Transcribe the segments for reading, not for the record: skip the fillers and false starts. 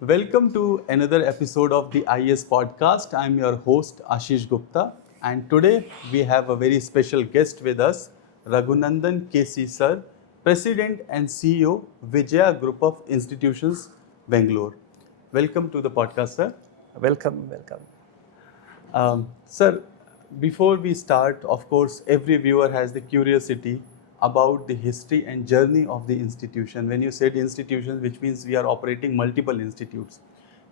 Welcome to another episode of the IES Podcast. I'm your host Ashish Gupta, and today we have a very special guest with us, Raghunandan K C sir, President and CEO, Vijaya Group of Institutions, Bangalore. Welcome to the podcast, sir. Welcome. Sir, before we start, of course, every viewer has the curiosity about the history and journey of the institution. When you said institutions, which means we are operating multiple institutes.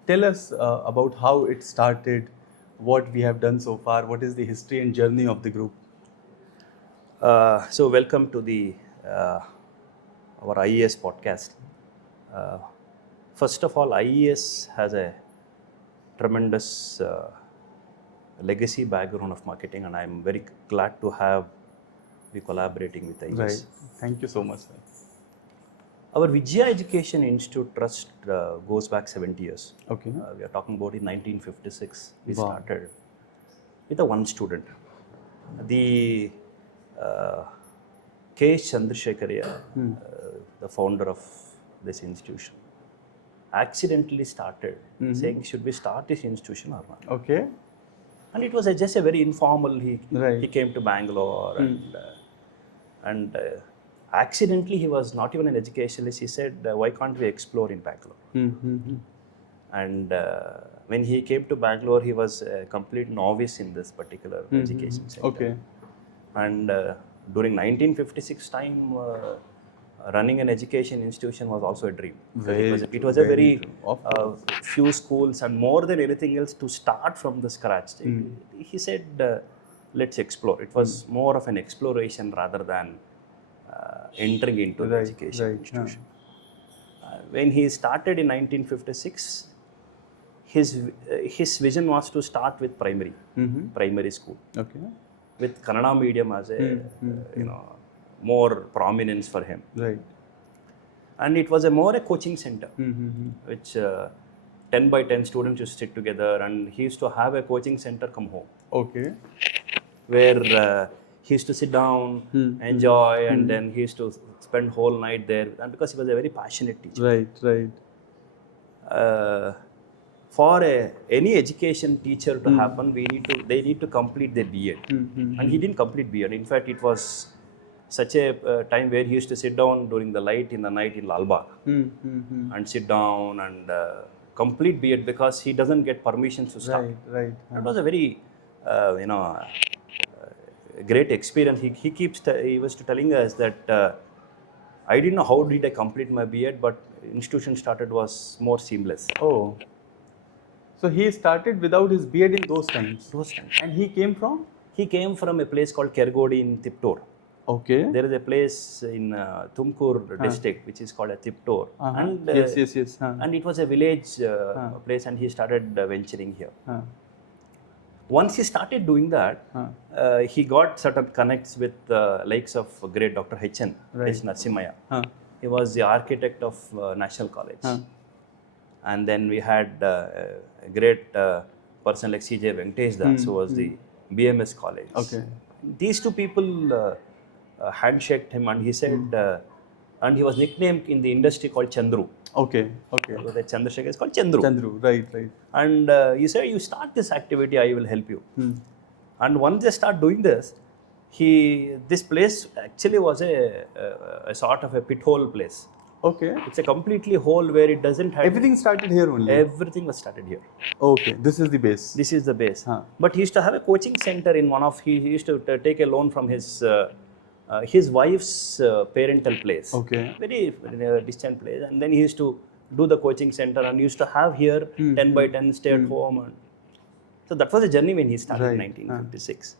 Tell us about how it started, what we have done so far, what is the history and journey of the group. So welcome to the our IES podcast. First of all, IES has a tremendous legacy background of marketing, and I'm very glad to be collaborating with IES. Right. Thank you so much, sir. Our Vijaya Education Institute Trust goes back 70 years. Okay. We are talking about in 1956. We Wow. started with a one student. The Chandra Shakar, the founder of this institution, accidentally started saying, should we start this institution or not? Okay. And it was just a very informal, he came to Bangalore and accidentally he was not even an educationalist. He said, why can't we explore in Bangalore? And when he came to Bangalore, he was a complete novice in this particular education sector. Okay. And during 1956 time, running an education institution was also a dream. It was a very few schools, and more than anything else, to start from the scratch. He said, let's explore. It was more of an exploration rather than entering into the education institution. When he started in 1956, his vision was to start with primary school. Okay. With Kannada medium as a more prominence for him. Right. And it was more a coaching center, which 10 by 10 students used to sit together, and he used to have a coaching center come home. Okay. Where he used to sit down, enjoy, and then he used to spend whole night there. And because he was a very passionate teacher. Right. For any education teacher to happen, they need to complete their B.Ed. And he didn't complete B.Ed. In fact, it was such a time where he used to sit down during the light in the night in Lal Bagh and sit down and complete B.Ed because he doesn't get permissions to start. Right. It was a very, great experience. He was telling us that I didn't know how did I complete my B.Ed, but institution started was more seamless. Oh. So he started without his B.Ed in those times. And he came from? He came from a place called Kergodi in Tiptur. Okay. There is a place in Tumkur district which is called a Tiptur. And, Yes. And it was a village place, and he started venturing here. Once he started doing that, he got certain connects with likes of great Dr. H.N. H. Narasimhaya. He was the architect of National College. And then we had a great person like C.J. Venkatesh Das, who was the BMS College. Okay. These two people handshaked him, and he said, and he was nicknamed in the industry called Chandru. Okay. So the Chandra Shakar is called Chandru. Right. And he said, you start this activity, I will help you. And once they start doing this, this place actually was a sort of a pit hole place. Okay. It's a completely hole where it doesn't have... Everything started here only? Everything was started here. Okay. This is the base? This is the base. But he used to have a coaching center in he used to take a loan from his wife's parental place. Okay. Very distant place. And then he used to do the coaching center and used to have here 10 by 10 stay at home. And so that was a journey when he started in 1956.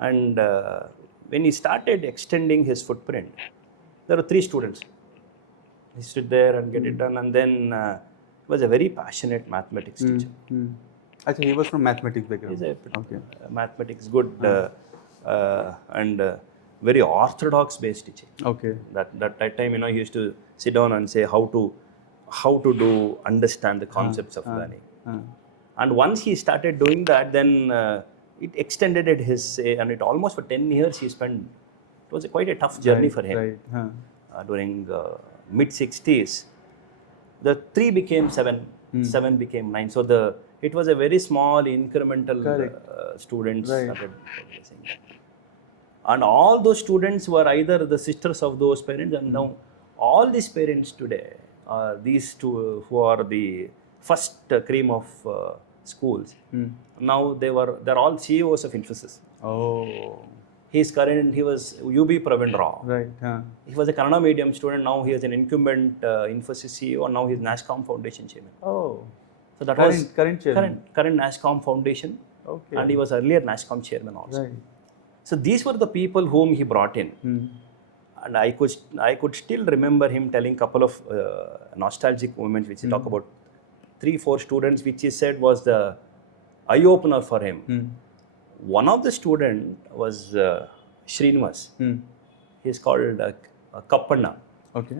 And when he started extending his footprint, there were 3 students. He stood there and get it done, and then he was a very passionate mathematics teacher. Actually, he was from mathematics background. He's a mathematics good and very orthodox based teaching. Okay. That time, he used to sit down and say how to understand the concepts of learning. And once he started doing that, then it extended and it almost for 10 years he spent. It was quite a tough journey for him. During mid 60s, the 3 became 7, 7 became 9. So it was a very small incremental students started progressing. And all those students were either the sisters of those parents, and now all these parents today are these two who are the first cream of schools. Now they're all CEOs of Infosys. Oh. He was UB Pravin Rao. Right. He was a Kannada medium student. Now he is an incumbent Infosys CEO, and now he's NASSCOM Foundation chairman. Oh. So that current chairman. Current NASSCOM Foundation. Okay. And he was earlier NASSCOM chairman also. Right. So these were the people whom he brought in. And I could still remember him telling a couple of nostalgic moments which he talked about 3-4 students which he said was the eye-opener for him. One of the student was Srinivas. He is called Kappanna. Okay.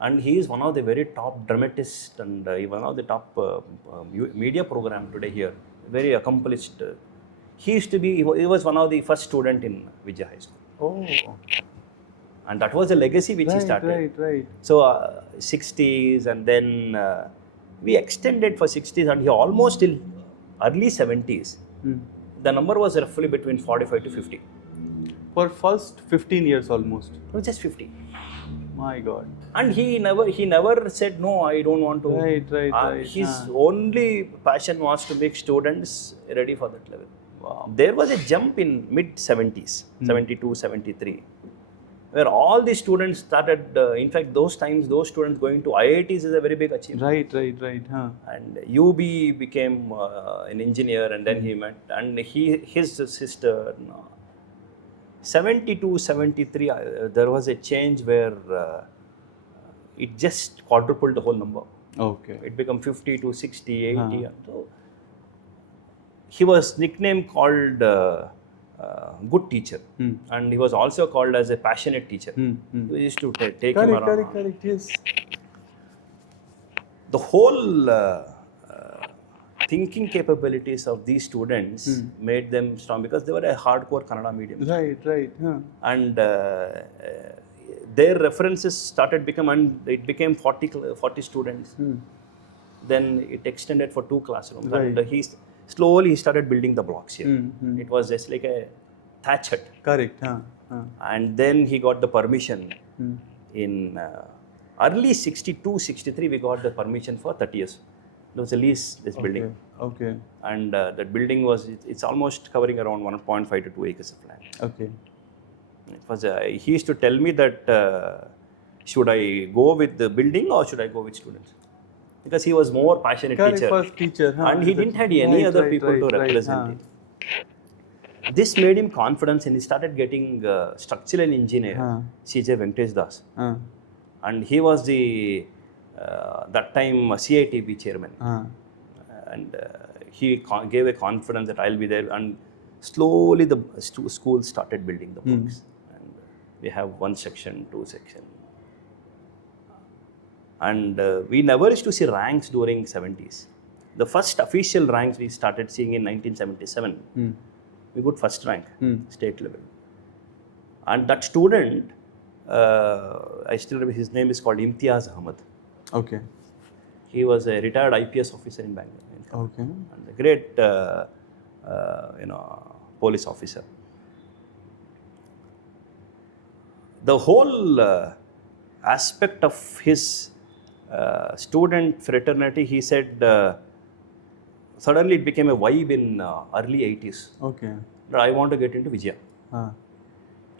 And he is one of the very top dramatists and one of the top media program today here. Very accomplished. He was one of the first student in Vijaya High School. Oh. And that was a legacy which he started. Right. So 60s, and then we extended for 60s, and he almost till early 70s. The number was roughly between 45 to 50. For first 15 years almost. No, just 50. My God. And he never said, no, I don't want to. Right. His only passion was to make students ready for that level. Wow. There was a jump in mid 70s, 72, 73, where all the students started, in fact, those students going to IITs is a very big achievement. Right. And UB became an engineer, and then he met, and his sister, 72, 73, there was a change where it just quadrupled the whole number. Okay. It became 50 to 60, 80. And so he was nicknamed called good teacher, and he was also called as a passionate teacher. We used to take him around. Correct, yes. The whole thinking capabilities of these students made them strong because they were a hardcore Kannada medium. Right. And their references started and it became 40 students. Then it extended for 2 classrooms. Right. And slowly he started building the blocks here. It was just like a thatch hut. Correct. And then he got the permission in early 62, 63, we got the permission for 30 years. There was a lease, this building. Okay. And that building it's almost covering around 1.5 to 2 acres of land. Okay. It was, he used to tell me that should I go with the building or should I go with students? Because he was more passionate First teacher. And he didn't have any other people to represent him. This made him confidence, and he started getting structural engineer, CJ Venkatesh Das. And he was the that time CITB chairman. And he gave a confidence that I'll be there. And slowly the school started building the blocks. And we have 1 section, 2 section. And we never used to see ranks during 70s. The first official ranks we started seeing in 1977. We got first rank, state level. And that student, I still remember his name is called Imtiaz Ahmad. Okay. He was a retired IPS officer in Bangalore. Okay. And a great, police officer. The whole aspect of his student fraternity, he said, suddenly it became a vibe in early 80s. Okay. That I want to get into Vijaya.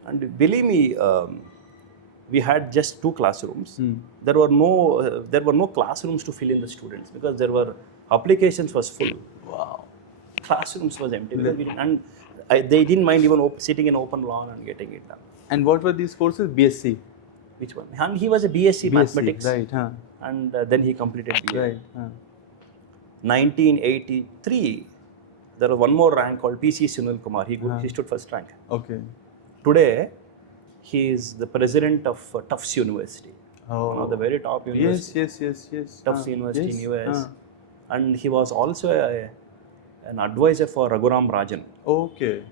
And believe me, we had just 2 classrooms. There were no classrooms to fill in the students because there were applications was full. Wow. Classrooms was empty. And they didn't mind even sitting in open lawn and getting it done. And what were these courses? BSc? Which one? And he was a BSc mathematics. Right. And then he completed BA. Right. 1983, there was one more rank called PC Sunil Kumar. He stood first rank. Okay. Today, he is the president of Tufts University. Oh. One of the very top universities. Yes. Tufts University in US. And he was also an advisor for Raghuram Rajan. Okay.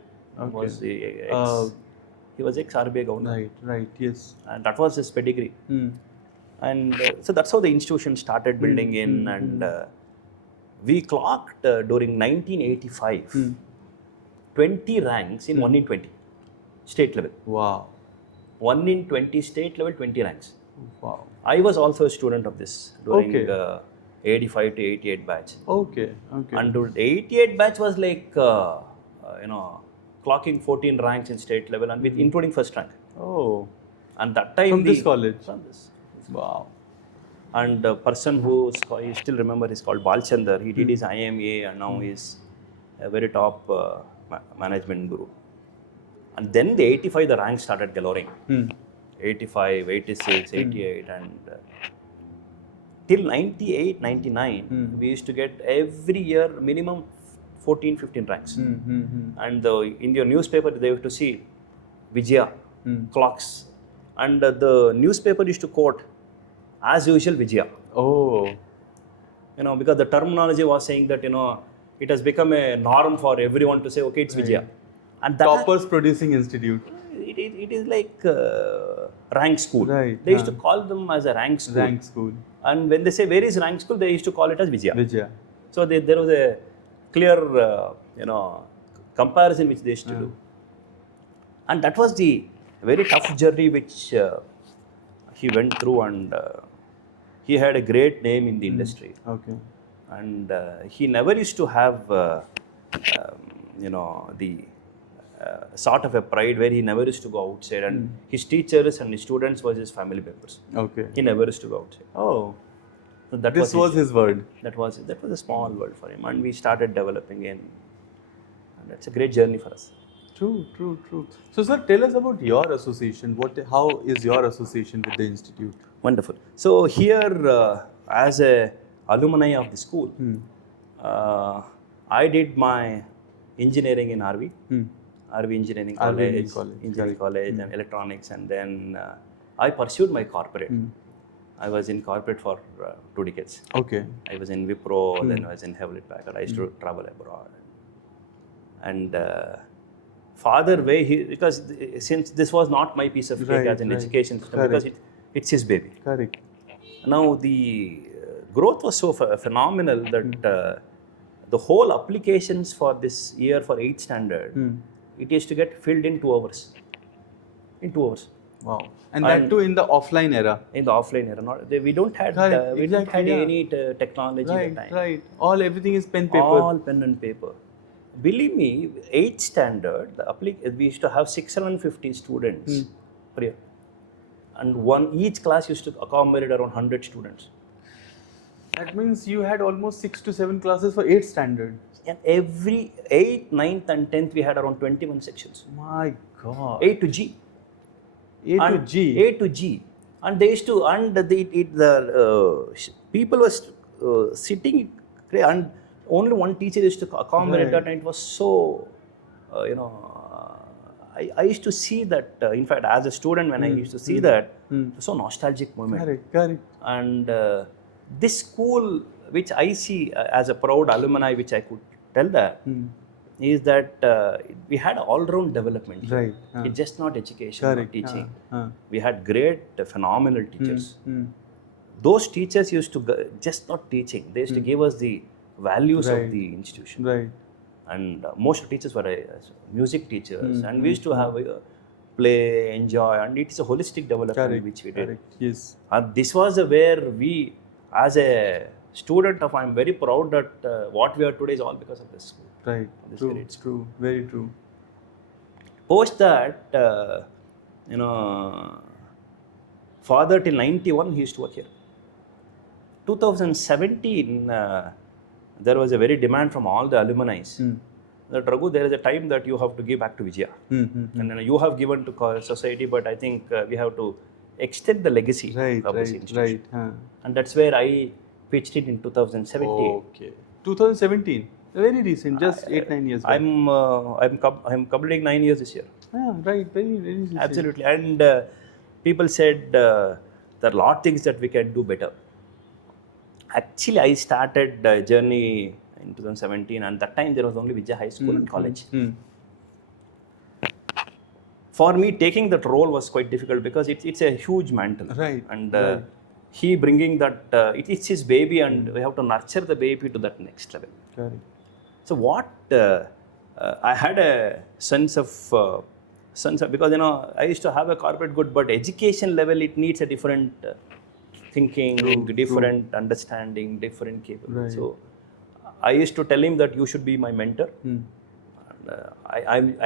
He was ex-RBI governor. Right, yes. And that was his pedigree. And so that's how the institution started building in, and we clocked during 1985 20 ranks in 1 in 20 state level. Wow. 1 in 20 state level, 20 ranks. Wow. I was also a student of this during 85 to 88 batch. Okay. And the 88 batch was like, clocking 14 ranks in state level, and with including first rank. Oh. And that time From this college? From this. Wow. And the person who I still remember is called Balchandar. He did his IMA and now he's a very top management guru. And then the 85, the ranks started galloring. 85, 86, 88, and till 98, 99, we used to get every year minimum 14, 15 ranks. And in your newspaper, they used to see Vijaya clocks. And the newspaper used to quote, as usual, Vijaya. Oh. Because the terminology was saying that, it has become a norm for everyone to say, okay, it's Vijaya. And that Toppers Producing Institute. It is like rank school. Right. They used to call them as a rank school. Rank school. And when they say, where is rank school, they used to call it as Vijaya. Vijaya. So there was a clear, comparison which they used to do. And that was the very tough journey which he went through, and he had a great name in the industry. Okay. And he never used to have, the sort of a pride where he never used to go outside, and his teachers and his students was his family members. Okay. He never used to go outside. Oh. So that This was his word. That was a small world for him, and we started developing in, and it's a great journey for us. True. So, sir, tell us about your association. How is your association with the institute? Wonderful. So here, as a alumni of the school, I did my engineering in RV Engineering College, and electronics, and then I pursued my corporate. I was in corporate for 2 decades. Okay. I was in Wipro, then I was in Hewlett Packard. I used to travel abroad. And father way, because since this was not my piece of cake as an education system, because it's his baby. Correct. Now the growth was so phenomenal that the whole applications for this year for 8th standard, it used to get filled in 2 hours. In 2 hours. Wow. And that too in the offline era. In the offline era. We don't had any technology at the time. Right. Everything is pen paper. All pen and paper. Believe me, 8th standard, we used to have 650 students per year. And each class used to accommodate around 100 students. That means you had almost 6 to 7 classes for 8th standard. And every 8th, 9th and 10th, we had around 21 sections. My God. A to G. A to G. And they used to, and the people were sitting, and only one teacher used to accommodate that, and it was so, I used to see that, in fact, as a student, when I used to see that, it was so nostalgic moment. Correct. And this school, which I see as a proud alumni, which I could tell that, is that we had all-round development. Right. It's just not education or teaching. We had great, phenomenal teachers. Those teachers used to just not teaching. They used to give us the values of the institution. Right. And most teachers were music teachers, and we used to have play, enjoy, and it is a holistic development which we did. Yes. And this was where we, as a student of, I'm very proud that what we are today is all because of this school. Right. True. Very true. Post that, father till 91 he used to work here. 2017, there was a very demand from all the alumni that Raghu, there is a time that you have to give back to Vijaya. And then you have given to society, but I think we have to extend the legacy of this institution. And that's where I pitched it in 2017. Okay. 2017. Very recent, just 8-9 years back. I'm completing 9 years this year. Right. Very recent. Absolutely. And people said there are a lot of things that we can do better. Actually, I started the journey in 2017, and that time there was only Vijaya High School and College. For me, taking that role was quite difficult because it's a huge mantle. Right. And he bringing that, it's his baby and we have to nurture the baby to that next level. Correct. So what I had a sense of because I used to have a corporate good, but education level it needs a different thinking, different understanding, different capability. Right. So I used to tell him that you should be my mentor. And,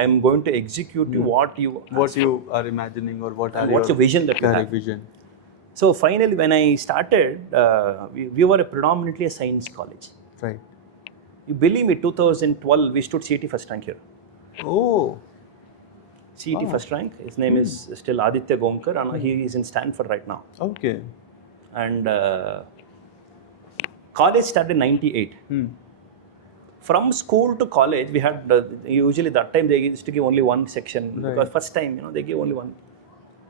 I'm going to execute you what you are imagining, or what's your vision that you have. Vision. So finally, when I started, we were predominantly a science college. Right. You believe me, 2012 we stood CET first rank here. Oh. CET first rank. His name is still Aditya Gomkar, and he is in Stanford right now. Okay. And college started in 98. From school to college, we had usually that time they used to give only one section, because first time they give only one.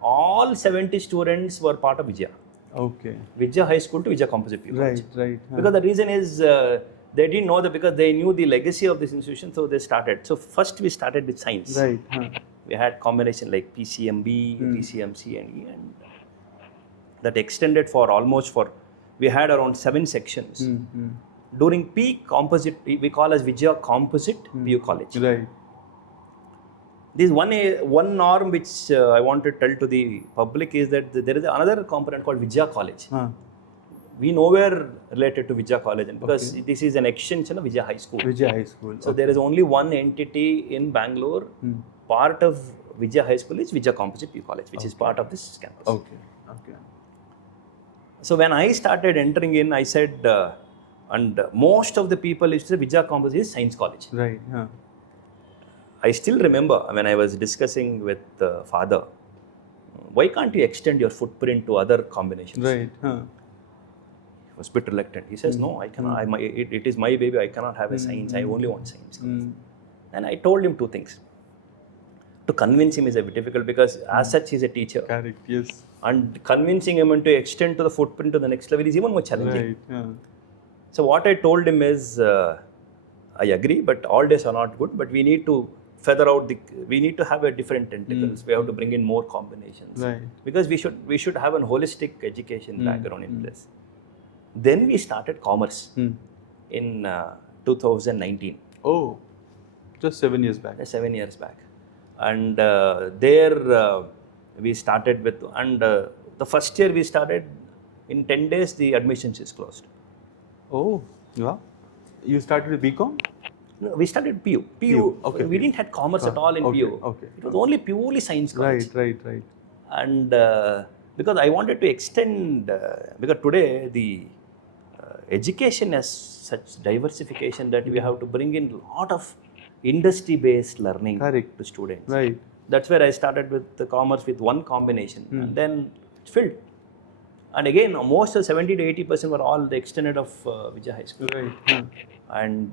All 70 students were part of Vijaya. Okay. Vijaya High School to Vijaya Composite PU College. Right. Because the reason is they didn't know that, because they knew the legacy of this institution, so they started. So first we started with science. Right. We had combination like PCMB, PCMC and E, and that extended for we had around 7 sections. During peak composite, we call as Vijaya Composite PU College. Right. This one norm which I want to tell to the public is that there is another component called Vijaya College. We nowhere related to Vijaya College, because this is an extension of Vijaya High School. Vijaya High School. So there is only one entity in Bangalore. Part of Vijaya High School is Vijaya Composite PU College, which is part of this campus. Okay. So when I started entering in, I said, and most of the people used to say Vijaya Composite is science college. Right. I still remember when I was discussing with father, why can't you extend your footprint to other combinations? Right. He was a bit reluctant. He says, no, I cannot. It is my baby. I cannot have a science. I only want science. And I told him 2 things. To convince him is a bit difficult, because as such he's a teacher. Correct. Yes. And convincing him to extend to the footprint to the next level is even more challenging. Right. So what I told him is, I agree, but all days are not good. But we need to feather out we need to have a different tentacles. We have to bring in more combinations. Right. Because we should have a holistic education background in place. Then we started commerce in 2019. Oh, just 7 years back. 7 years back. And there we started with, and the first year we started, in 10 days the admissions is closed. Oh, yeah. You started with BCOM? No, we started PU. Okay. We didn't have commerce at all in PU. Okay. It was only purely science college. Right. And because I wanted to extend, because today the education has such diversification that we have to bring in a lot of industry-based learning to students. Right. That's where I started with the commerce with one combination, and then it's filled. And again, most of 70 to 80% were all the extended of Vijaya High School. Right. And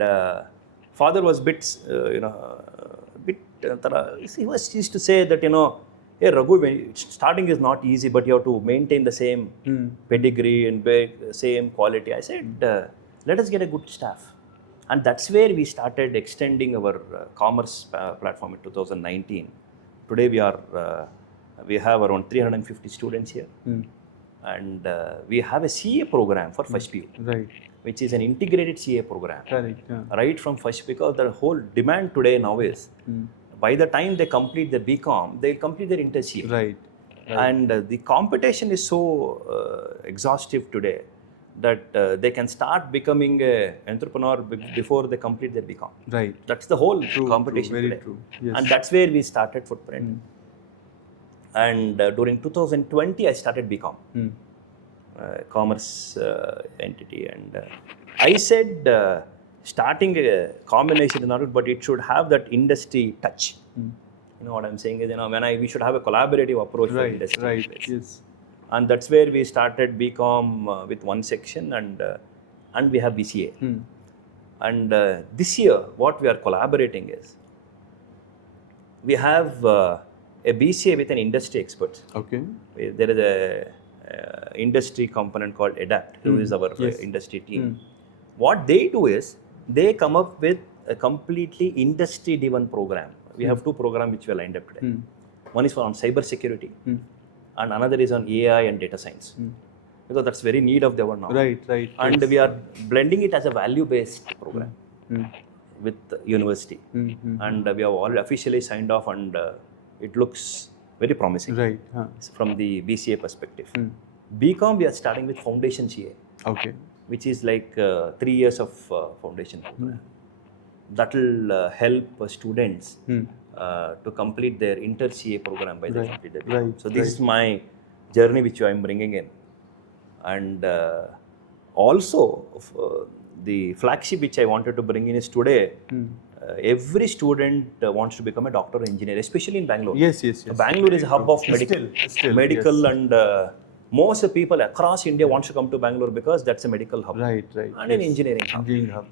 father was he used to say that, hey Raghu, starting is not easy, but you have to maintain the same pedigree and same quality. I said, let us get a good staff. And that's where we started extending our commerce platform in 2019. Today we have around 350 students here. And we have a CA program for first PU. Right. Which is an integrated CA program. Correct. Right from first, because the whole demand today now is, by the time they complete their BCOM, they'll complete their inter CA. Right. And the competition is so exhaustive today that they can start becoming an entrepreneur before they complete their BCOM. Right. That's the whole competition very today. True. Yes. And that's where we started Footprint. And during 2020, I started BCOM, commerce entity. And I said, starting a combination is not good, but it should have that industry touch. You know what I'm saying is, we should have a collaborative approach for industry. Right. Yes. And that's where we started BCOM with one section, and we have BCA. And this year, what we are collaborating is, we have a BCA with an industry expert. Okay. There is a industry component called ADAPT, who is our industry team. What they do is, they come up with a completely industry-driven program. We have 2 programs which we are lined up today. One is on cybersecurity, and another is on AI and data science. because that's very need of the hour now. Right. And Yes. we are blending it as a value-based program with the university. And we have all officially signed off, and it looks very promising Right. from the BCA perspective. BCOM, we are starting with Foundation CA, Okay. which is like 3 years of foundation program. That will help students to complete their inter CA program by the complete their BCom. Right. So this is my journey which I am bringing in, and also the flagship which I wanted to bring in is today. Every student wants to become a doctor or engineer, especially in Bangalore. Yes. Bangalore is a hub of medical, yes. and most people across India wants to come to Bangalore because that's a medical hub. Right. And an engineering hub. Engineering hub.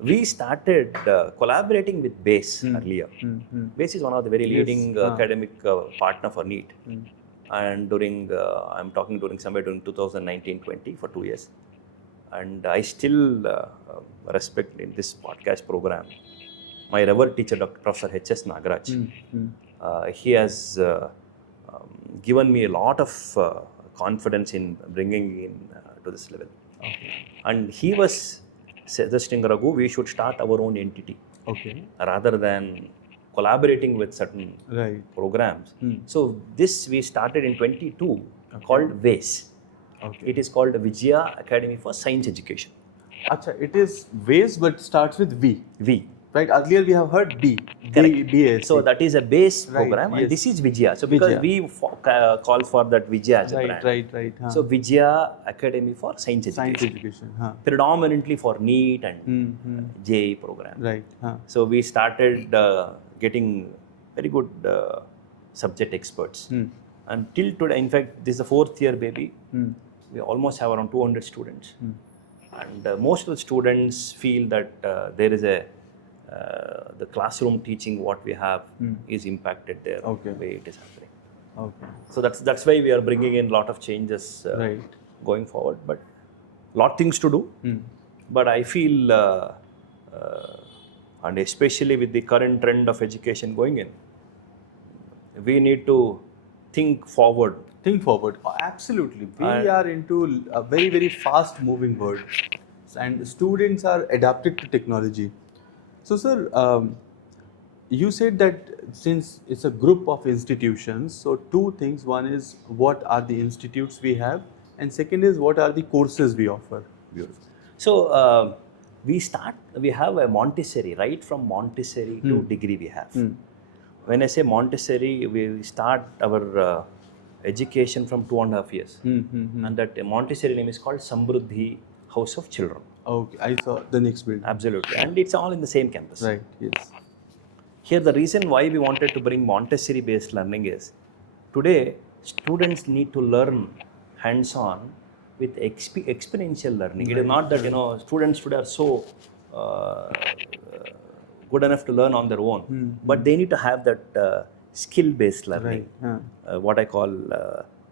We started collaborating with VASE earlier. VASE is one of the very leading academic partner for NEET. And I'm talking somewhere during 2019-20 for 2 years. And I still respect in this podcast program my revered teacher, Dr. Professor H.S. Nagaraj. He has given me a lot of confidence in bringing in to this level. And he was suggesting, Raghu, we should start our own entity rather than collaborating with certain programs. So this we started in 22 called VASE. It is called Vijaya Academy for Science Education. Acha, it is VASE but starts with V. V. Right, earlier we have heard B. BASE. So that is a base program, and this is Vijaya. So because we call for that Vijaya as a brand. Right. So Vijaya Academy for Science Education. Predominantly for NEET and JEE program. Right. So we started getting very good subject experts. And till today, in fact, this is the 4th year baby. We almost have around 200 students. And most of the students feel that there is the classroom teaching what we have is impacted there the way it is happening. So that's why we are bringing in a lot of changes going forward. But lot things to do. But I feel, and especially with the current trend of education going in, we need to think forward. Absolutely. We are into a very, very fast moving world, and students are adapted to technology. So, sir, you said that since it's a group of institutions, so 2 things. One is what are the institutes we have, and second is what are the courses we offer. Beautiful. So, we have a Montessori, right from Montessori to degree we have. When I say Montessori, we start our education from 2.5 years. And that Montessori name is called Samruddhi House of Children. Okay, I saw the next building. Absolutely. And it's all in the same campus. Right, yes. Here, the reason why we wanted to bring Montessori-based learning is, today, students need to learn hands-on with experiential learning. It is not that, students today are so good enough to learn on their own, but they need to have that skill-based learning, what I call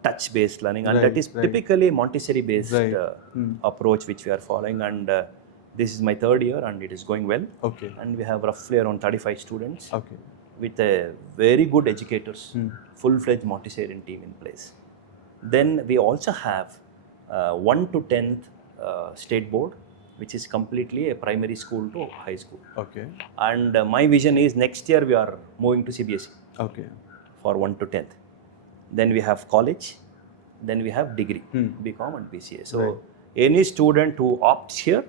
touch-based learning, and that is typically Montessori-based approach which we are following. And this is my 3rd year, and it is going well. And we have roughly around 35 students with a very good educators, full-fledged Montessori team in place. Then we also have 1 to 10th state board, which is completely a primary school to high school. And my vision is next year we are moving to CBSE for 1 to 10th. Then we have college, then we have degree, BCom and BCA. So any student who opts here,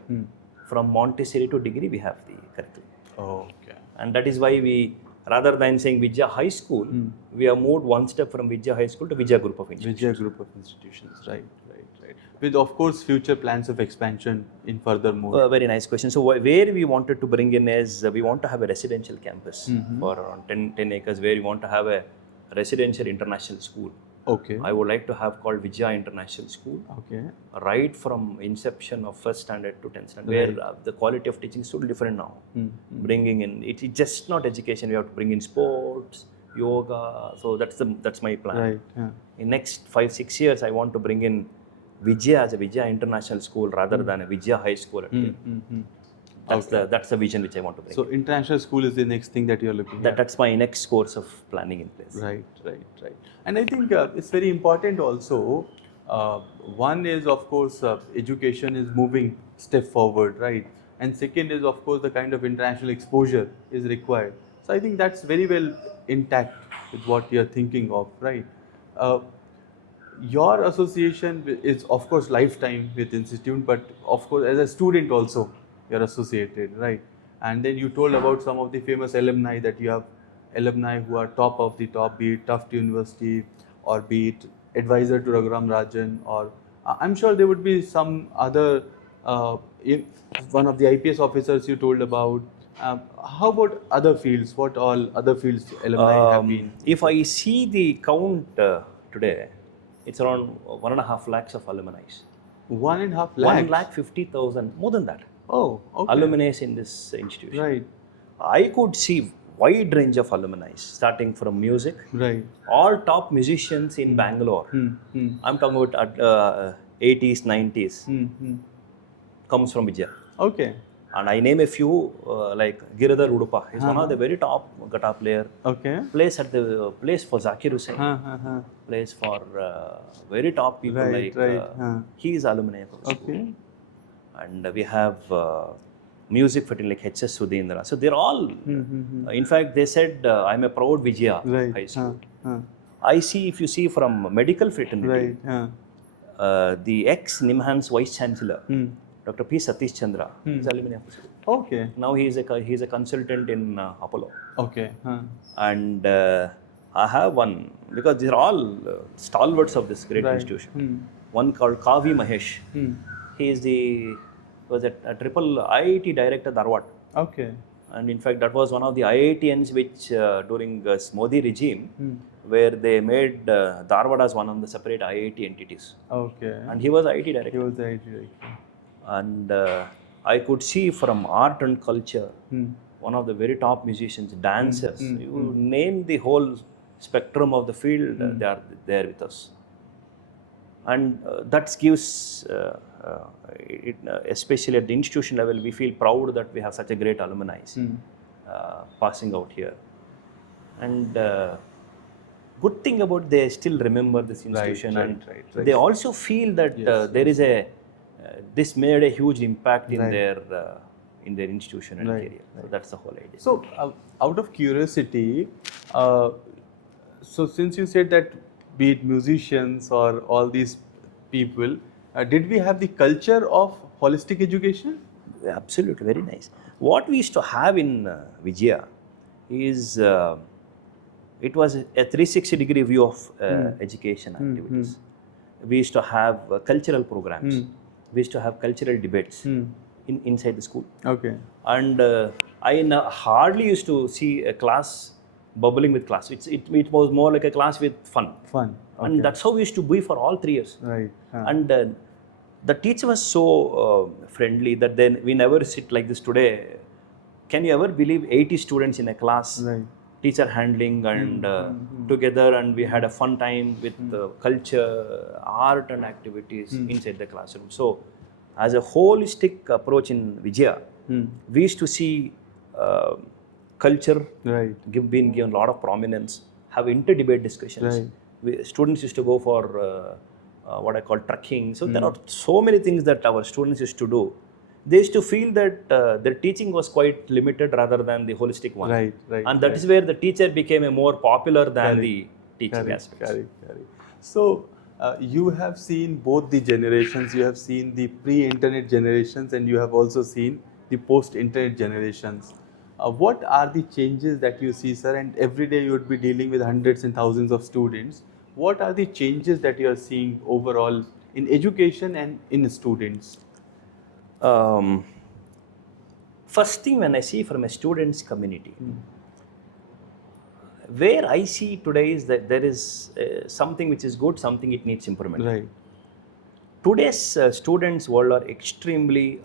from Montessori to degree, we have the curriculum. And that is why we, rather than saying Vijaya High School, we have moved one step from Vijaya High School to Vijaya Group of Institutions. Vijaya Group of Institutions, right. With, of course, future plans of expansion in further more. Very nice question. So where we wanted to bring in is, we want to have a residential campus for around 10 acres, where we want to have a residential international school. I would like to have called Vijaya International School. Right from inception of 1st standard to 10th standard, where the quality of teaching is totally different now. Bringing in, it's just not education, we have to bring in sports, yoga. So that's my plan. In next 5-6 years, I want to bring in Vijaya as a Vijaya International School rather than a Vijaya High School. That's the vision which I want to bring. So international school is the next thing that you're looking at. That's my next course of planning in place. Right. And I think it's very important also One is, of course, education is moving step forward, right? And second is, of course, the kind of international exposure is required. So I think that's very well intact with what you're thinking of, right? Uh, your association is, of course, lifetime with institute, but of course as a student also you're associated, right? And then you told about some of the famous alumni, that you have alumni who are top of the top, be it Tufts University or be it advisor to Raghuram Rajan, or I'm sure there would be some other in one of the IPS officers you told about. How about other fields? What all other fields alumni have been? If I see the count today, it's around 1.5 lakhs of alumni. 1.5 1 lakhs. lakh 50,000, more than that. Oh, okay. Alumni in this institution. Right, I could see wide range of alumni, starting from music. right. All top musicians in Bangalore. I'm talking about 80s, 90s. Comes from Vijaya. Okay, And I name a few like Giridhar Udupa. He's one of the very top guitar player. okay. Plays at the place for Zakir Hussain. Plays for very top people Right, like right. he is alumni of our school. Okay. And we have music faculty like H.S. Sudhindra. So they're all, in fact, they said, I'm a proud Vijaya Right. High School. I see, if you see from medical fraternity, Right. the ex-NIMHANS Vice Chancellor, Dr. P. Satish Chandra, is alumni of the school. Okay. Now he is a consultant in Apollo. Okay. And I have one, because these are all stalwarts of this great Right. institution. One called Kavi Mahesh. He is was a triple IIT director Dharwad. Okay. And in fact, that was one of the IITians which during Modi regime, where they made Dharwad as one of the separate IIT entities. Okay. And he was IIT He director. was the IT director. And I could see from art and culture, one of the very top musicians, dancers, you name the whole spectrum of the field, they are there with us. And that gives, especially at the institution level, we feel proud that we have such a great alumni passing out here. And good thing about they still remember this institution, and they also feel that there is a this made a huge impact in their institution and career. So that's the whole idea. So, out of curiosity, so since you said that, be it musicians or all these people, did we have the culture of holistic education? Absolutely, very nice. What we used to have in Vijaya is it was a 360-degree view of education activities. We used to have cultural programs. We used to have cultural debates inside the school. Okay. And I hardly used to see a class bubbling with class. It was more like a class with fun. Fun. Okay. And that's how we used to be for all 3 years. Right. And the teacher was so friendly that then we never sit like this today. Can you ever believe 80 students in a class? Right. Teacher handling and together, and we had a fun time with culture, art and activities inside the classroom. So as a holistic approach in Vijaya, we used to see culture being given a lot of prominence, have inter-debate discussions. Students used to go for what I call trekking. So there are so many things that our students used to do. They used to feel that their teaching was quite limited rather than the holistic one. Right. And that is where the teacher became a more popular than the teaching aspects. So, you have seen both the generations. You have seen the pre-internet generations, and you have also seen the post-internet generations. What are the changes that you see, sir? And every day you would be dealing with hundreds and thousands of students. What are the changes that you are seeing overall in education and in students? First thing when I see from a students community, where I see today is that there is something which is good, something it needs improvement. Right. Today's students world are extremely,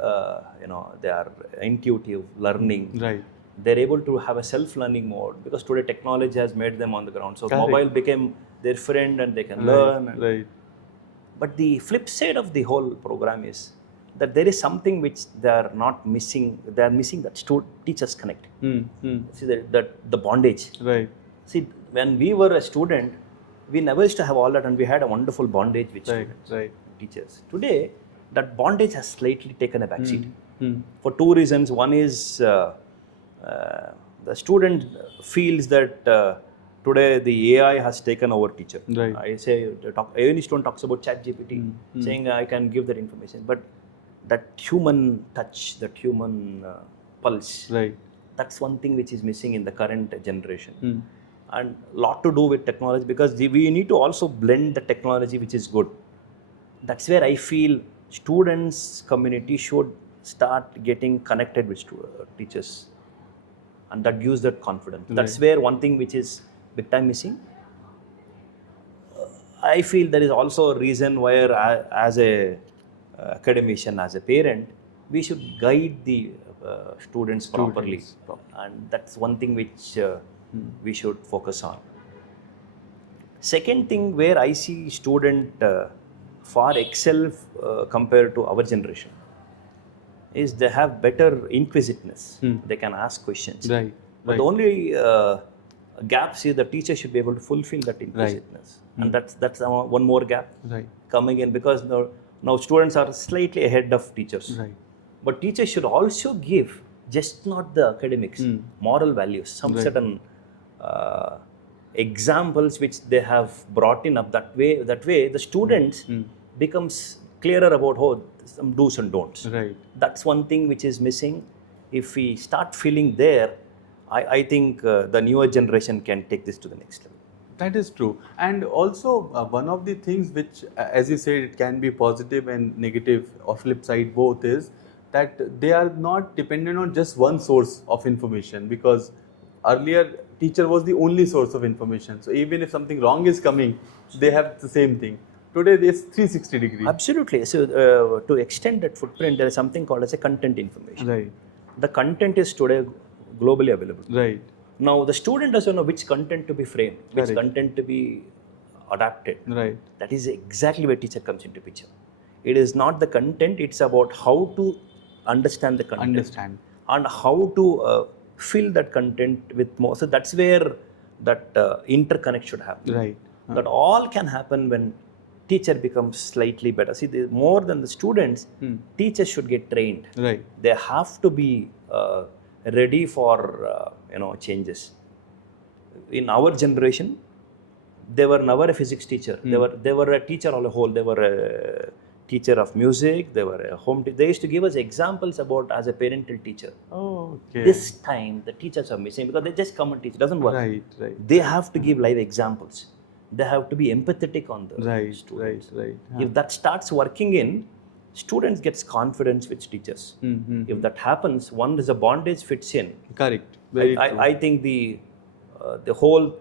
they are intuitive learning. Right. They're able to have a self-learning mode because today technology has made them on the ground. So mobile became their friend and they can learn. But the flip side of the whole program is that there is something which they are not missing. They are missing that teachers connect. See that the bondage. Right. See, when we were a student, we never used to have all that, and we had a wonderful bondage with students, teachers. Today, that bondage has slightly taken a backseat for two reasons. One is the student feels that today the AI has taken over teacher. I say, any student talks about ChatGPT, saying I can give that information, but that human touch, that human pulse, that's one thing which is missing in the current generation. And a lot to do with technology, because we need to also blend the technology which is good. That's where I feel students community should start getting connected with teachers, and that gives that confidence. That's where one thing which is big time missing. I feel there is also a reason where as a academician, as a parent, we should guide the students properly, and that's one thing which we should focus on. Second thing where I see student far excel compared to our generation is they have better inquisitiveness. They can ask questions. But the only gap is the teacher should be able to fulfill that inquisitiveness. And that's one more gap coming in, because now students are slightly ahead of teachers. But teachers should also give just not the academics, moral values, some certain examples which they have brought in up. That way the students becomes clearer about some do's and don'ts. That's one thing which is missing. If we start feeling there, I think the newer generation can take this to the next level. That is true. And also one of the things which, as you said, it can be positive and negative, or flip side both, is that they are not dependent on just one source of information, because earlier teacher was the only source of information. So even if something wrong is coming, they have the same thing. Today there's 360 degrees. Absolutely. So to extend that footprint, there is something called as a content information. The content is today globally available. Now the student doesn't know which content to be framed, which content to be adapted. That is exactly where teacher comes into picture. It is not the content, it's about how to understand the content and how to fill that content with more. So that's where that interconnect should happen. That all can happen when teacher becomes slightly better. See, more than the students, teachers should get trained. They have to be ready for changes. In our generation, they were never a physics teacher. They were a teacher on a whole. They were a teacher of music. They were a home teacher. They used to give us examples about as a parental teacher. This time the teachers are missing, because they just come and teach. It doesn't work. They have to give live examples. They have to be empathetic on the students. If that starts working in, students gets confidence with teachers. If that happens, one is a bondage fits in. I think the whole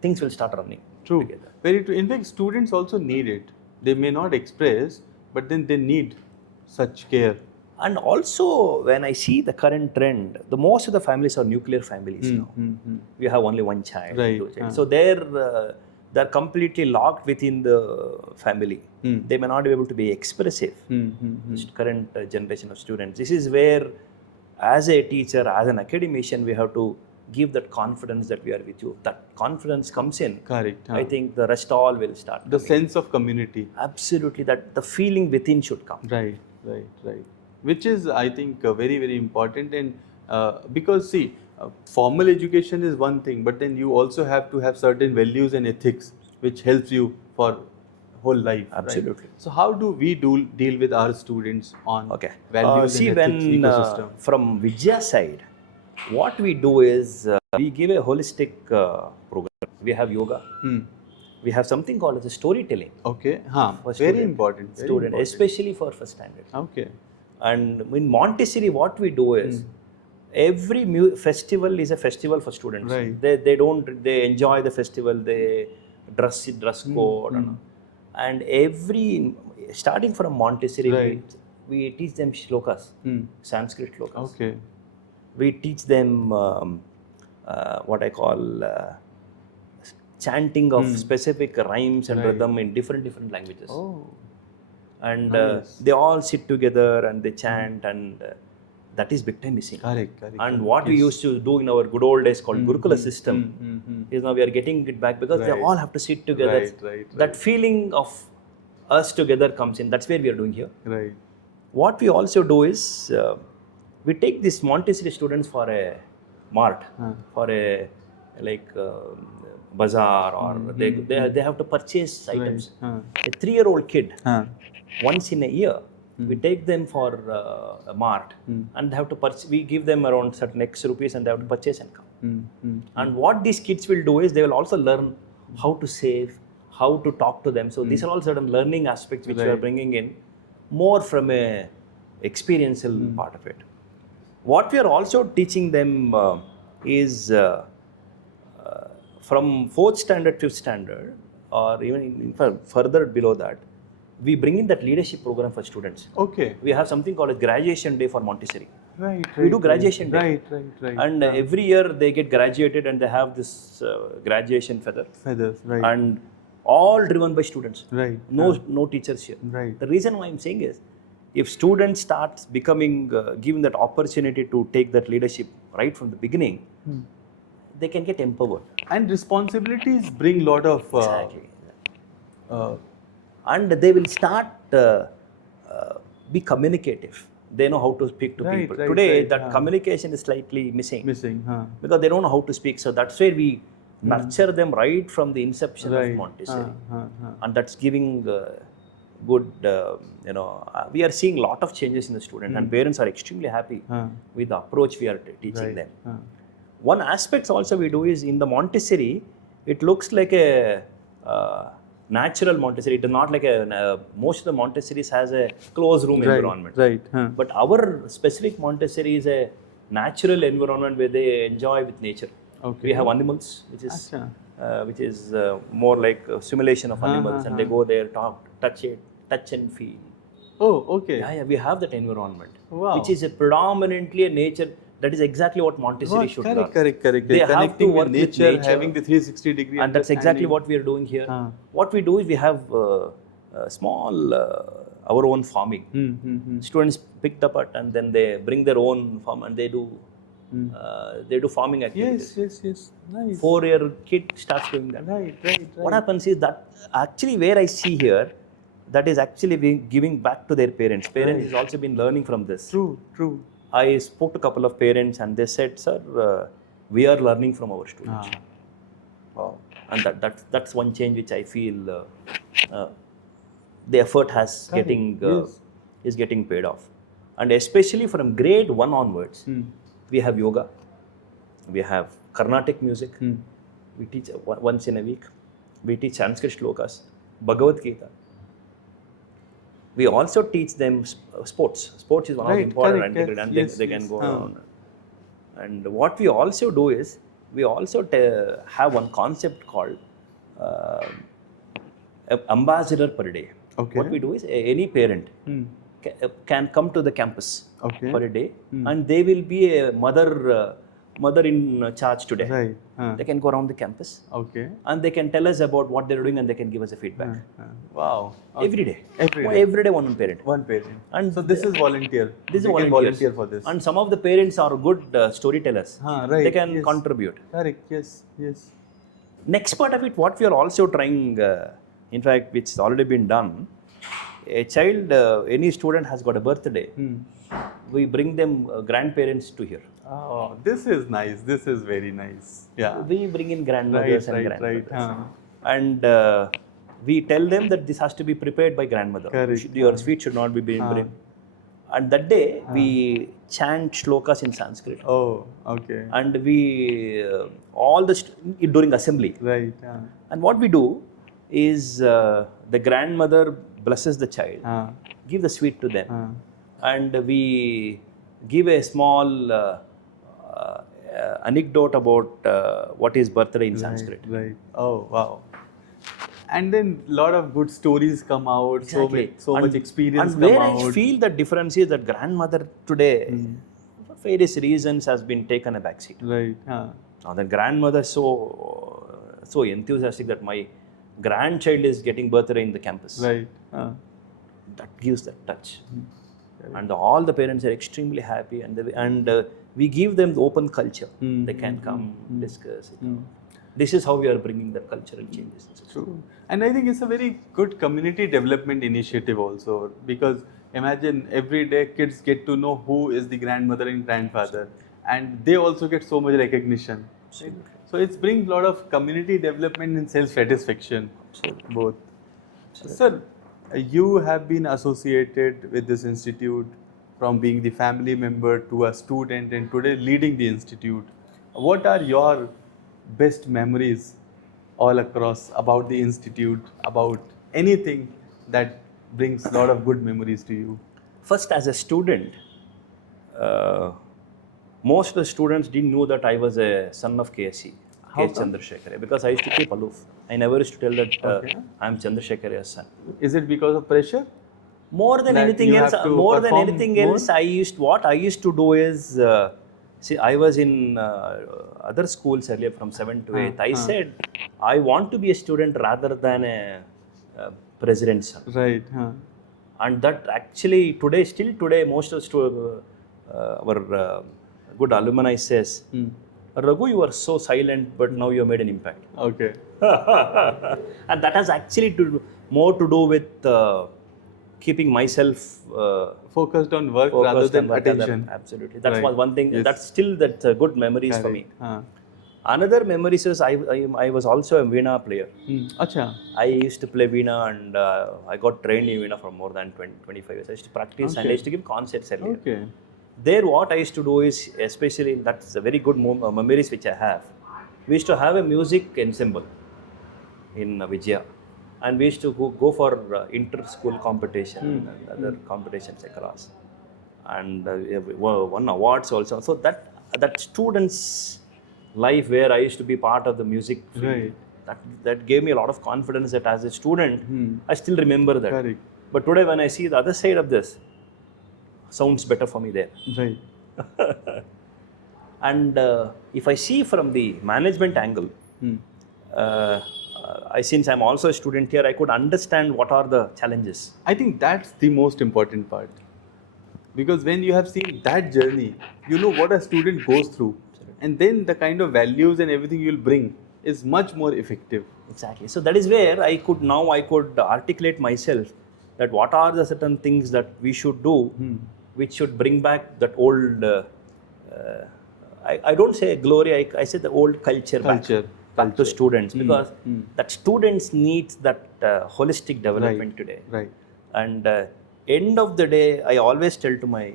things will start running together. Very true. In fact, students also need it. They may not express, but then they need such care. And also, when I see the current trend, the most of the families are nuclear families now. We have only one child, two children. So they're completely locked within the family. They may not be able to be expressive. This current generation of students. This is where, as a teacher, as an academician, we have to give that confidence that we are with you. That confidence comes in. I think the rest all will start. The sense of community. Absolutely, that the feeling within should come. Which is, I think, very, very important. And because see, formal education is one thing, but then you also have to have certain values and ethics which helps you for whole life. Absolutely. So how do we deal with our students on values and ethics ecosystem? From Vijaya side, what we do is we give a holistic program. We have yoga. We have something called as a storytelling. Very important. Especially for first standard. And in Montessori, what we do is every festival is a festival for students. They enjoy the festival. They dress code. And starting from Montessori, we teach them Shlokas, Sanskrit Shlokas. We teach them what I call chanting of specific rhymes and rhythm in different languages. And they all sit together and they chant, and that is big time missing. Correct. And what we used to do in our good old days called Gurukula system is now we are getting it back because they all have to sit together. That feeling of us together comes in. That's where we are doing here. Right. What we also do is we take these Montessori students for a mart, for a bazaar, or they have to purchase items. A 3-year-old kid, once in a year, we take them for a mart and they have to purchase. We give them around certain X rupees and they have to purchase and come. And what these kids will do is they will also learn how to save, how to talk to them. So these are all certain learning aspects which we are bringing in more from a experiential part of it. What we are also teaching them is from 4th standard, 5th standard, or even further below that, we bring in that leadership program for students. Okay. We have something called a graduation day for Montessori. Right. We do graduation day. Right. And every year they get graduated and they have this graduation feathers. Right. And all driven by students. Right. No teachers here. Right. The reason why I'm saying is, if students start becoming, given that opportunity to take that leadership right from the beginning, they can get empowered. And responsibilities bring lot of... Exactly. And they will start be communicative. They know how to speak to people. Today, that communication is slightly missing. Because they don't know how to speak. So that's where we nurture them right from the inception of Montessori. And that's giving good, we are seeing a lot of changes in the student, and parents are extremely happy with the approach we are teaching them. One aspect also we do is in the Montessori, it looks like a natural Montessori. It is not like most of the Montessoris has a closed room environment. But our specific Montessori is a natural environment where they enjoy with nature. We have animals, which is more like a simulation of animals, and they go there, talk, touch and feel. Oh, okay. Yeah, we have that environment, wow. which is predominantly a nature. That is exactly what Montessori should learn. Correct. They have to work with nature, having the 360 degree and that's exactly what we are doing here. What we do is we have small our own farming. Students picked up it and then they bring their own farm and they do farming activities. Yes. Nice. 4-year kid starts doing that. Right. What happens is that actually where I see here, that is actually being giving back to their parents. Parents has also been learning from this. True. I spoke to a couple of parents and they said, sir, we are learning from our students. Wow. And that's one change which I feel the effort has is getting paid off. And especially from grade 1 onwards, we have yoga, we have Carnatic music, we teach once in a week, we teach Sanskrit Shlokas, Bhagavad Gita. We also teach them sports. Sports is one of the important and they can go around. And what we also do is, we also have one concept called ambassador per day. What we do is, any parent can come to the campus for a day, and they will be a mother in charge today. They can go around the campus and they can tell us about what they're doing and they can give us a feedback. Wow. Every day one parent. And so this is volunteer. This is volunteer for this. And some of the parents are good storytellers. They can contribute. Correct. Yes. Next part of it, what we are also trying, in fact, which has already been done, a child, any student has got a birthday, we bring them grandparents to here. Oh, this is nice. This is very nice. Yeah. We bring in grandmothers and grandfathers. And we tell them that this has to be prepared by grandmother. Your sweet should not be being bring. And that day, we chant shlokas in Sanskrit. Oh, okay. And we, during assembly. And what we do is, the grandmother blesses the child, give the sweet to them. And we give a small anecdote about what is birthday in Sanskrit. Oh, wow. And then a lot of good stories come out, so much experience come out. And where I feel the difference is that grandmother today, for various reasons, has been taken a backseat. Now the grandmother is so enthusiastic that my grandchild is getting birthday in the campus. That gives that touch. And all the parents are extremely happy, and we give them the open culture. They can come, discuss. This is how we are bringing the cultural changes. True. And I think it's a very good community development initiative also, because imagine every day kids get to know who is the grandmother and grandfather, and they also get so much recognition. Absolutely. So it brings a lot of community development and self-satisfaction, both. Sir, you have been associated with this institute from being the family member to a student and today leading the institute. What are your best memories all across about the institute, about anything that brings a lot of good memories to you? First, as a student, most of the students didn't know that I was a son of KC, Chandra Shakar, because I used to keep aloof. I never used to tell that I'm Chandra Shakar's son. Is it because of pressure? More than anything else, I used to do is, I was in other schools earlier from 7th to 8th. I said, I want to be a student rather than a president's son. Right. And that actually still today, most of our good alumni says, Raghu, you are so silent, but now you have made an impact. Okay. And that has actually more to do with keeping myself focused on work rather than attention. Absolutely. That's one thing. Yes. That's good memories for me. Another memory is I was also a Veena player. Acha. I used to play Veena, and I got trained in Veena for more than 25 years. I used to practice and I used to give concerts earlier. Okay. There, what I used to do is, especially that's a very good memories which I have. We used to have a music ensemble in Vijaya, and we used to go for inter-school competition and other competitions across, and we won awards also. So that students' life where I used to be part of the music field, that gave me a lot of confidence that as a student, I still remember that. Correct. But today when I see the other side of this, sounds better for me there. Right. And if I see from the management angle, since I'm also a student here, I could understand what are the challenges. I think that's the most important part. Because when you have seen that journey, you know what a student goes through. And then the kind of values and everything you'll bring is much more effective. Exactly. So that is where I could articulate myself that what are the certain things that we should do which should bring back that old, I don't say glory, I say the old culture. Back to students, because that students need that holistic development today. Right. And end of the day, I always tell to my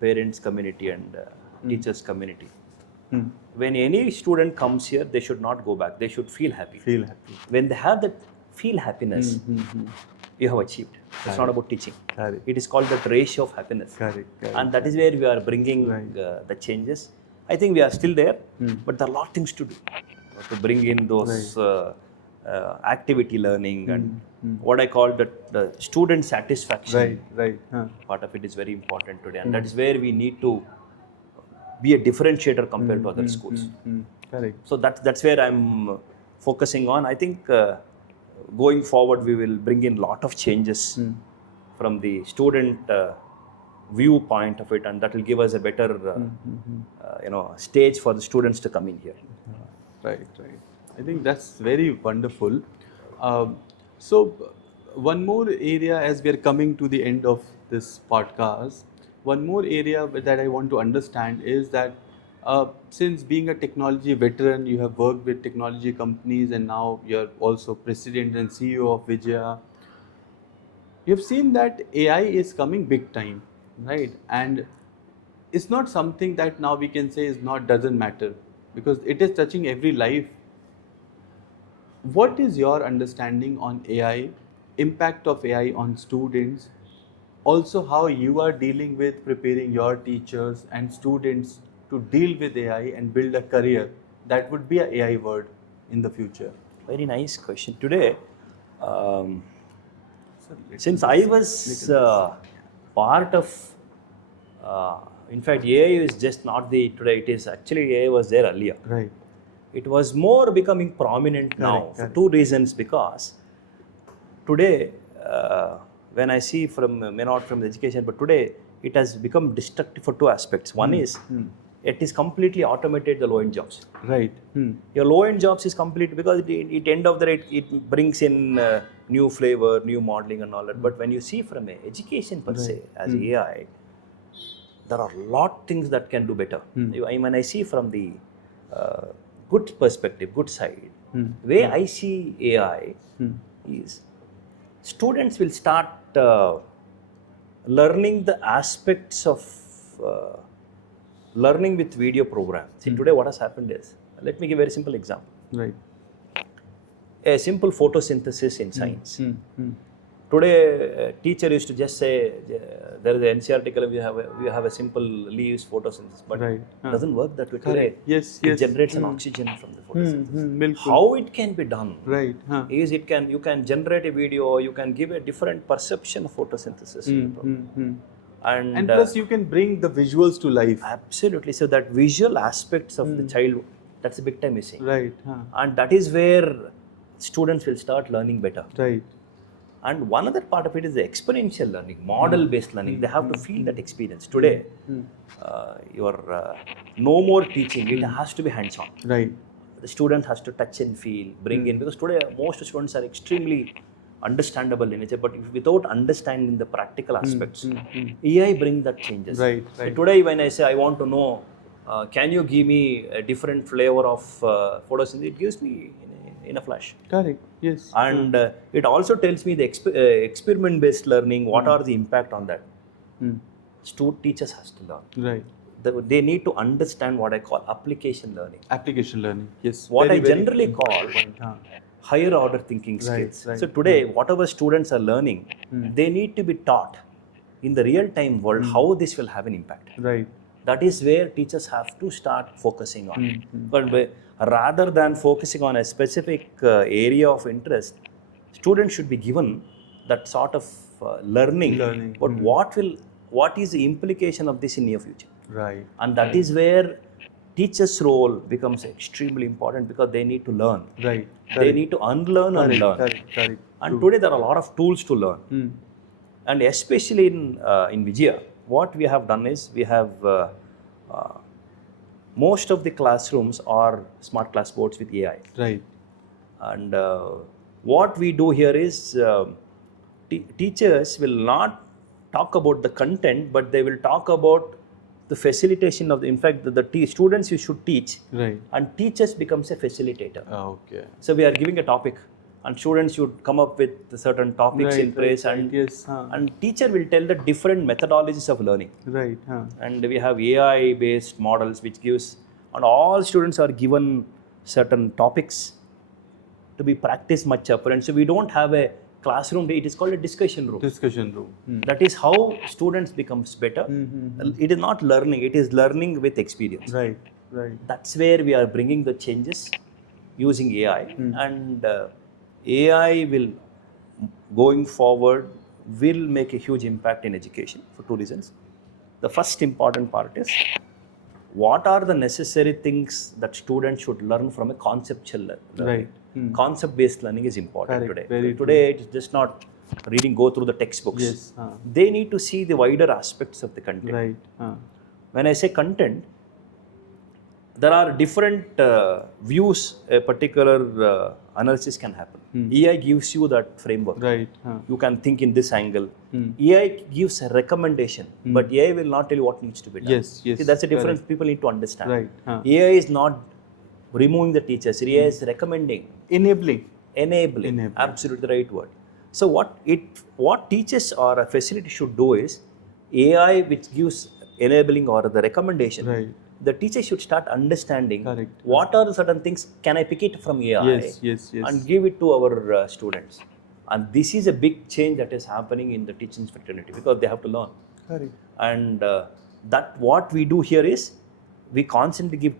parents community and teachers community, when any student comes here, they should not go back. They should feel happy. When they have that feel happiness, you have achieved. It's not about teaching. It is called the ratio of happiness. And that is where we are bringing the changes. I think we are still there, but there are a lot of things to do. To bring in those activity learning and what I call the student satisfaction. Part of it is very important today. And that is where we need to be a differentiator compared to other schools. So that's where I'm focusing on. I think going forward, we will bring in a lot of changes from the student viewpoint of it, and that will give us a better stage for the students to come in here. Right. I think that's very wonderful. So one more area, as we are coming to the end of this podcast, one more area that I want to understand is that since being a technology veteran, you have worked with technology companies and now you're also president and CEO of Vijaya. You've seen that AI is coming big time, right? And it's not something that now we can say doesn't matter, because it is touching every life. What is your understanding on AI, impact of AI on students, also how you are dealing with preparing your teachers and students to deal with AI and build a career that would be an AI word in the future? Very nice question. Today, since I was part of, in fact, AI is just not today, it is actually AI was there earlier. Right. It was more becoming prominent now for two reasons. Because today, when I see may not from the education, but today it has become destructive for two aspects. One is it is completely automated the low-end jobs. Right. Your low-end jobs is complete because it end of the day it brings in new flavor, new modeling and all that. But when you see from a education per se as AI, there are a lot things that can do better. When I see from the good perspective, good side, way I see AI is students will start learning the aspects of learning with video programs. See, today what has happened is, let me give a very simple example. Right. A simple photosynthesis in science. Today, a teacher used to just say, there is an NCR article, we have a simple leaves photosynthesis, but it doesn't work that way today. Yes. It generates an oxygen from the photosynthesis. How it can be done is you can generate a video, you can give a different perception of photosynthesis. And plus you can bring the visuals to life. Absolutely. So that visual aspects of the child, that's a big time missing. Right. And that is where students will start learning better. Right. And one other part of it is the experiential learning, model-based learning. They have to feel that experience. Today, no more teaching. It has to be hands-on. Right. The student has to touch and feel, bring in. Because today, most students are extremely understandable in nature, but without understanding the practical aspects, AI brings that changes. Right. So today, when I say I want to know, can you give me a different flavor of photosynthesis? It gives me in a flash. Correct. Yes. And it also tells me the experiment-based learning. What are the impact on that? Teachers has to learn. Right. They need to understand what I call application learning. Application learning. Yes. What I generally call higher order thinking skills. Right. So today, whatever students are learning, they need to be taught in the real-time world how this will have an impact. Right. That is where teachers have to start focusing on. But rather than focusing on a specific area of interest, students should be given that sort of learning. But what is the implication of this in near future? Right. And that is where teachers' role becomes extremely important because they need to learn. Right. They need to unlearn and learn. Correct. And today there are a lot of tools to learn. And especially in Vijaya, what we have done is we have most of the classrooms are smart class boards with AI. Right. And what we do here is teachers will not talk about the content, but they will talk about the facilitation of in fact the students you should teach. Right. And teachers becomes a facilitator. Okay. So we are giving a topic and students should come up with certain topics in place and teacher will tell the different methodologies of learning. Right. And we have AI based models which gives, and all students are given certain topics to be practiced much upfront. So we don't have a classroom, it is called a discussion room. That is how students becomes better. It is not learning, it is learning with experience. Right. That's where we are bringing the changes using AI. And AI will, going forward, will make a huge impact in education for two reasons. The first important part is, what are the necessary things that students should learn from a conceptual learning? Right. Concept-based learning is important today. Very today, it's just not reading, go through the textbooks. Yes. They need to see the wider aspects of the content. Right. When I say content, there are different views a particular analysis can happen. AI gives you that framework. Right. You can think in this angle. AI gives a recommendation, but AI will not tell you what needs to be done. Yes. See, that's the difference people need to understand. Right. AI is not removing the teachers. AI is recommending. Enabling. Absolutely the right word. So what teachers or a facility should do is, AI which gives enabling or the recommendation. Right. The teacher should start understanding. Correct. What are the certain things can I pick it from AI Yes. and give it to our students. And this is a big change that is happening in the teaching fraternity because they have to learn. Correct. And that what we do here is we constantly give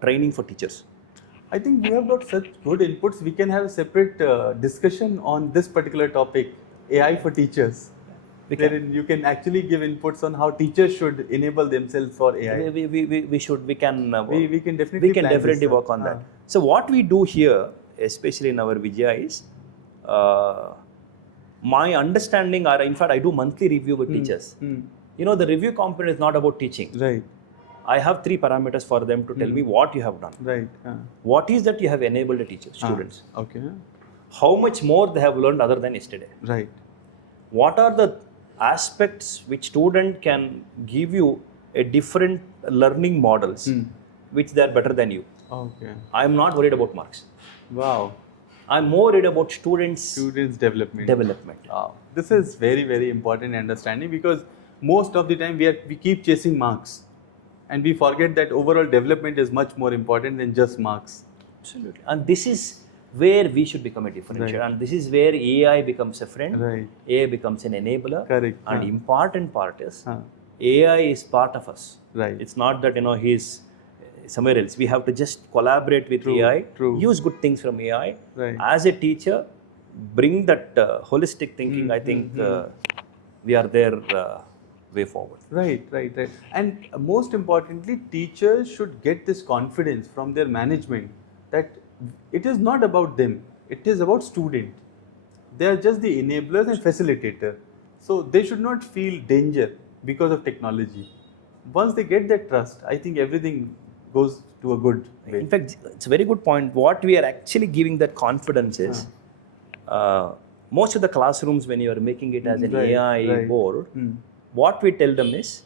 training for teachers. I think we have got such good inputs. We can have a separate discussion on this particular topic, AI for teachers. Wherein you can actually give inputs on how teachers should enable themselves for AI. We can definitely work on that. So what we do here, especially in our Vijaya, is my understanding, or in fact I do monthly review with teachers. The review component is not about teaching. Right. I have 3 parameters for them to tell me what you have done. Right. What is that you have enabled the teachers, students? Okay. How much more they have learned other than yesterday? Right. What are the aspects which student can give you a different learning models which they are better than you? Okay. I am not worried about marks. Wow. I'm more worried about students' development. Wow. This is very, very important understanding, because most of the time we keep chasing marks, and we forget that overall development is much more important than just marks. Absolutely. And this is where we should become a differentiator. Right. And this is where AI becomes a friend. Right. AI becomes an enabler. Correct. And important part is Huh. AI is part of us. Right. It's not that he's somewhere else. We have to just collaborate with AI, use good things from AI. Right. As a teacher, bring that holistic thinking. I think we are there way forward. Right. And most importantly, teachers should get this confidence from their management that it is not about them, it is about student. They are just the enablers and facilitator. So they should not feel danger because of technology. Once they get that trust, I think everything goes to a good way. In fact, it's a very good point. What we are actually giving that confidence is, most of the classrooms, when you are making it as an AI board, what we tell them is,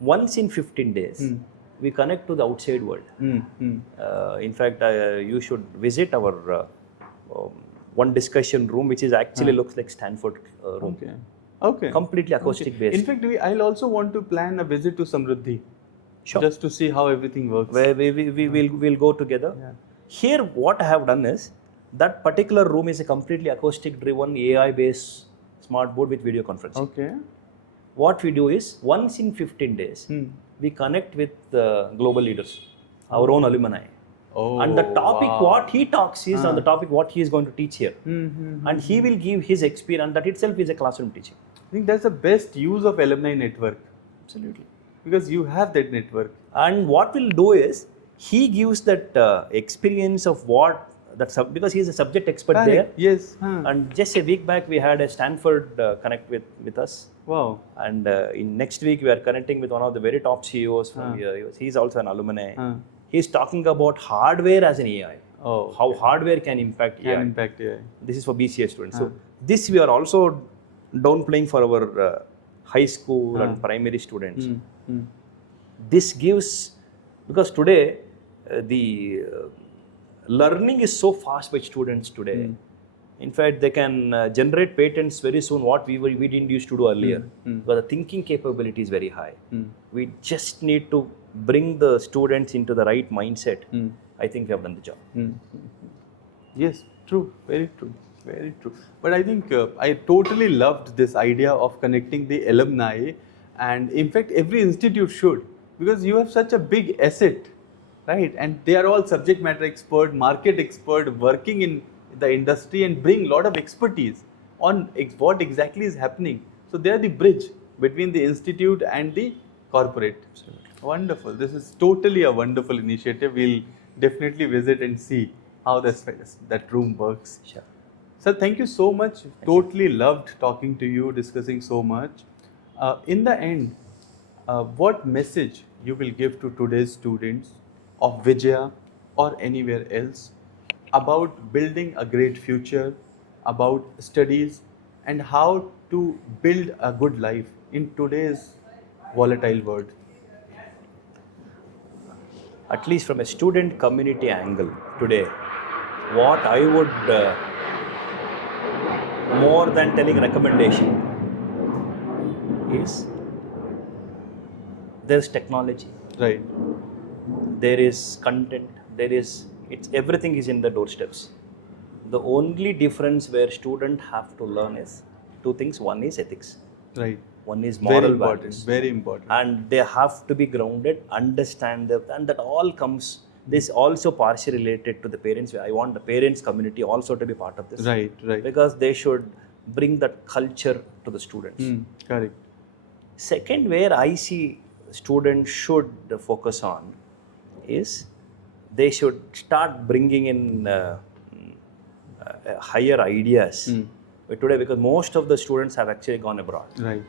once in 15 days, we connect to the outside world. In fact, you should visit our one discussion room, which is actually looks like Stanford room. Okay. Completely acoustic based. In fact, I'll also want to plan a visit to Samruddhi. Sure. Just to see how everything works. Where we'll go together. Yeah. Here, what I have done is, that particular room is a completely acoustic driven AI based smart board with video conferencing. Okay. What we do is, once in 15 days, we connect with global leaders, our own alumni. Oh, and the topic what he talks is on the topic what he is going to teach here. And he will give his experience, and that itself is a classroom teaching. I think that's the best use of alumni network. Absolutely. Because you have that network. And what we'll do is, he gives that experience of what, because he is a subject expert there. Yes. And just a week back, we had a Stanford connect with us. Wow. And in next week, we are connecting with one of the very top CEOs from here. He's also an alumni. He's talking about hardware as an AI. How hardware can impact AI. This is for BCA students. So this we are also downplaying for our high school and primary students. This gives, because today the learning is so fast by students today. In fact, they can generate patents very soon, what we didn't used to do earlier. Because the thinking capability is very high. We just need to bring the students into the right mindset. I think we have done the job. Yes, true. Very true. Very true. But I think I totally loved this idea of connecting the alumni. And in fact, every institute should, because you have such a big asset, right? And they are all subject matter expert, market expert, working in the industry and bring a lot of expertise on what exactly is happening. So they are the bridge between the institute and the corporate. Absolutely. Wonderful. This is totally a wonderful initiative. We'll definitely visit and see how that room works. Sure. Sir, thank you so much. Totally loved talking to you, discussing so much. In the end, what message you will give to today's students of Vijaya or anywhere else about building a great future, about studies, and how to build a good life in today's volatile world? At least from a student community angle today, what I would, more than telling recommendation, is there's technology, Right. there is content, everything is in the doorsteps. The only difference where students have to learn is two things. One is ethics. Right. One is Very moral important. values. Very important. And they have to be grounded, understand that, and that all comes. This also partially related to the parents. I want the parents community also to be part of this. Right. Right. Because they should bring that culture to the students. Correct. Second, where I see students should focus on is they should start bringing in higher ideas. But today, because most of the students have actually gone abroad. Right.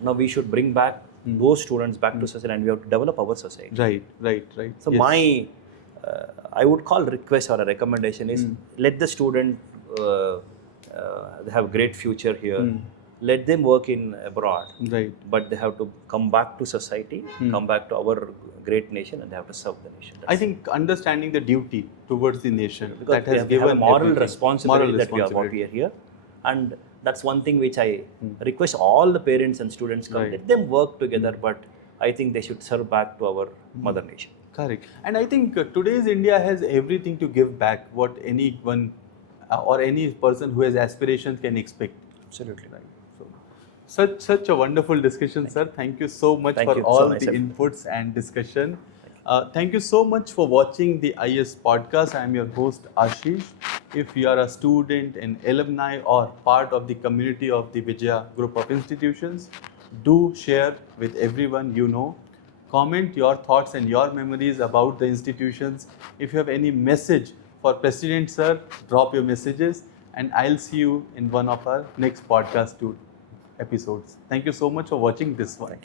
now we should bring back those students back to society, and we have to develop our society. Right. So I would call request or a recommendation is let the student they have great future here. Let them work in abroad, Right. but they have to come back to society, come back to our great nation, and they have to serve the nation. I think understanding the duty towards the nation Because that has we have a given moral everything. responsibility that we responsibility. are here, and that's one thing which I request all the parents and students come. Right. Let them work together, but I think they should serve back to our mother nation. Correct. And I think today's India has everything to give back what anyone or any person who has aspirations can expect. Absolutely right. So, such a wonderful discussion, sir. Thank you so much Thank for you. all So nice the of you. inputs and discussion. Thank you so much for watching the IES podcast. I am your host Ashish. If you are a student, an alumni, or part of the community of the Vijaya Group of Institutions, do share with everyone you know. Comment your thoughts and your memories about the institutions. If you have any message for President Sir, drop your messages, and I'll see you in one of our next podcast episodes. Thank you so much for watching this one.